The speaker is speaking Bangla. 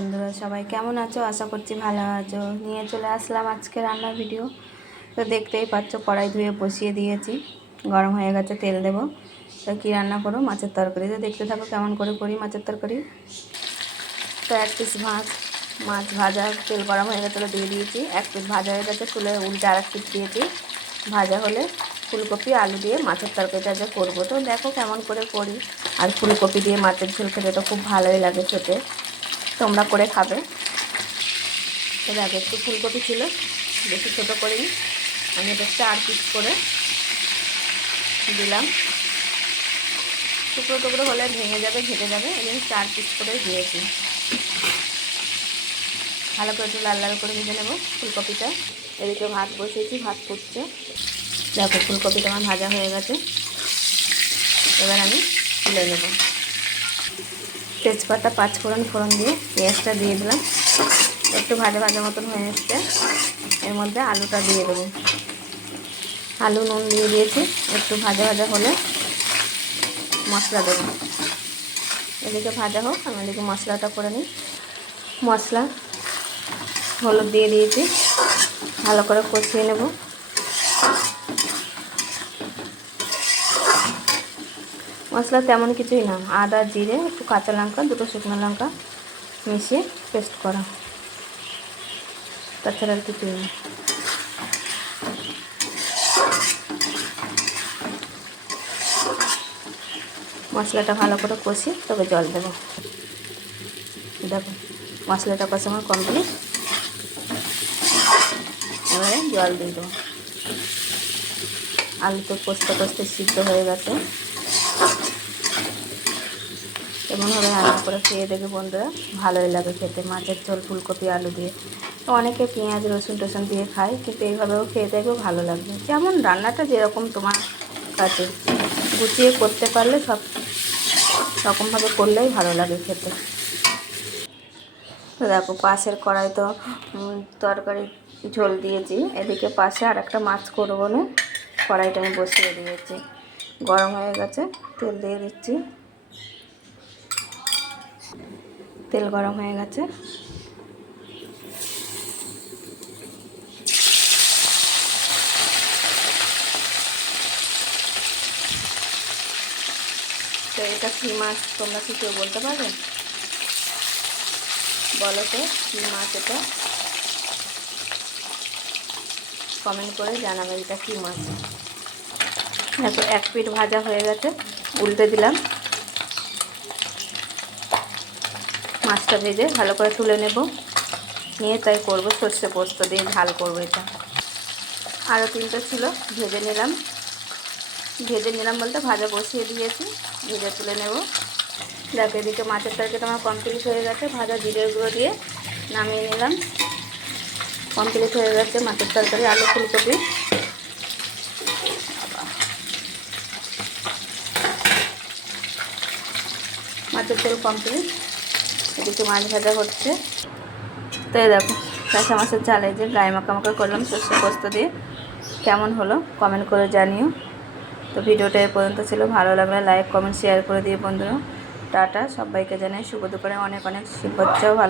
বন্ধুরা সবাই কেমন আছো? আশা করছি ভালো আছো। নিয়ে চলে আসলাম আজকে রান্নার ভিডিও। তো দেখতেই পাচ্ছ, কড়াই ধুয়ে বসিয়ে দিয়েছি, গরম হয়ে গেছে, তেল দেবো। তো কী রান্না করো? মাছের তরকারি। তো দেখতে থাকো কেমন করে করি মাছের তরকারি। তো এক পিস মাছ ভাজা, তেল গরম হয়ে গেছে, দিয়ে দিয়েছি। এক পিস ভাজা হয়ে গেছে, তুলে উল্টে আর এক পিস দিয়েছি। ভাজা হলে ফুলকপি আলু দিয়ে মাছের তরকারিটা যে করবো, তো দেখো কেমন করে করি। আর ফুলকপি দিয়ে মাছের ঝোল খেতে তো খুব ভালোই লাগে খেতে, তোমরা করে খাবে। তো দেখো, একটু ফুলকপি ছিল, বেশি ছোটো করিনি, আমি এটা 4 পিস করে দিলাম। টুকরো টুকরো হলে ভেঙে যাবে, ঘেটে যাবে, এই জন্য 4 পিস করে দিয়েছি। ভালো করে একটু লাল লাল করে ভেজে নেব ফুলকপিটা। এদিকে ভাত বসিয়েছি, ভাত ফুটছে। দেখো ফুলকপিটা আমার ভাজা হয়ে গেছে, এবার আমি তুলে নেব। তেজপাতা, 5 ফোড়ন দিয়ে পেঁয়াজটা দিয়ে দিলাম। একটু ভাজা ভাজা মতন হয়ে এসছে, এর মধ্যে আলুটা দিয়ে দেবো। আলু নুন দিয়ে দিয়েছি, একটু ভাজা ভাজা হলে মশলা দেবো। এদিকে ভাজা হোক, আমি এদিকে মশলাটা করে নিই। মশলা হলুদ দিয়ে দিয়েছি, ভালো করে কষিয়ে নেব। মশলা তেমন কিছুই না, আদা, জিরে, একটু কাঁচা লঙ্কা, 2টো শুকনো লঙ্কা মিশিয়ে পেস্ট করা, তাছাড়া আর কিছুই না। মশলাটা ভালো করে কষি, তবে জল দেবো। দেখো মশলাটা কষা আমার কমপ্লিট, এবারে জল দিয়ে দেবো। আলু তো কষতে কষতে সিদ্ধ হয়ে গেছে। এমনভাবে রান্না করে খেয়ে দেখবে বন্ধুরা, ভালোই লাগে খেতে মাছের ঝোল ফুলকপি আলু দিয়ে। অনেকে পেঁয়াজ রসুন টসুন দিয়ে খায়, কিন্তু এইভাবেও খেয়ে দেখবে ভালো লাগবে। যেমন রান্নাটা যেরকম তোমার কাছে গুছিয়ে করতে পারলে, সব রকমভাবে করলেই ভালো লাগে খেতে। তো দেখো পাশের কড়াই তো তরকারি ঝোল দিয়েছি, এদিকে পাশে আর একটা মাছ করবো না, কড়াইটা আমি বসিয়ে দিয়েছি। গরম হয়ে গেছে, তেল দিয়ে দিচ্ছি। তেল গরম হয়ে গেছে, তো এটা কী মাছ তোমরা কি কেউ বলতে পারবে? বলো তো কী মাছ এটা, কমেন্ট করে জানাবে এটা কী মাছ। দেখো এক পিঠ ভাজা হয়ে গেছে, উল্টে দিলাম। মাছটা ভেজে ভালো করে তুলে নেব, নিয়ে তাই করব সর্ষে পোস্ত দিয়ে ঝাল করবো এটা। আরও 3টা ছিল, ভেজে নিলাম বলতে ভাজা বসিয়ে দিয়েছি, ভেজে তুলে নেব। দেখো এদিকে মাছের তরকারিটা আমার কমপ্লিট হয়ে গেছে, ভাজা জিরের গুঁড়ো দিয়ে নামিয়ে নিলাম। কমপ্লিট হয়ে গেছে মাছের তরকারি আলু ফুলকপি। মাছের তেল কমপ্লিট, এদিকে মাছ ভাজা হচ্ছে। তো এই দেখো কাঁচা মাছের ঝাল, এই যে গায়ে মাখা করলাম সর্ষে পোস্ত দিয়ে। কেমন হলো কমেন্ট করে জানিও। তো ভিডিওটা এ পর্যন্ত ছিল, ভালো লাগলে লাইক কমেন্ট শেয়ার করে দিয়ে বন্ধুরা। টাটা, সবাইকে জানাই শুভ দুপুরে অনেক অনেক শুভেচ্ছা, ভালো।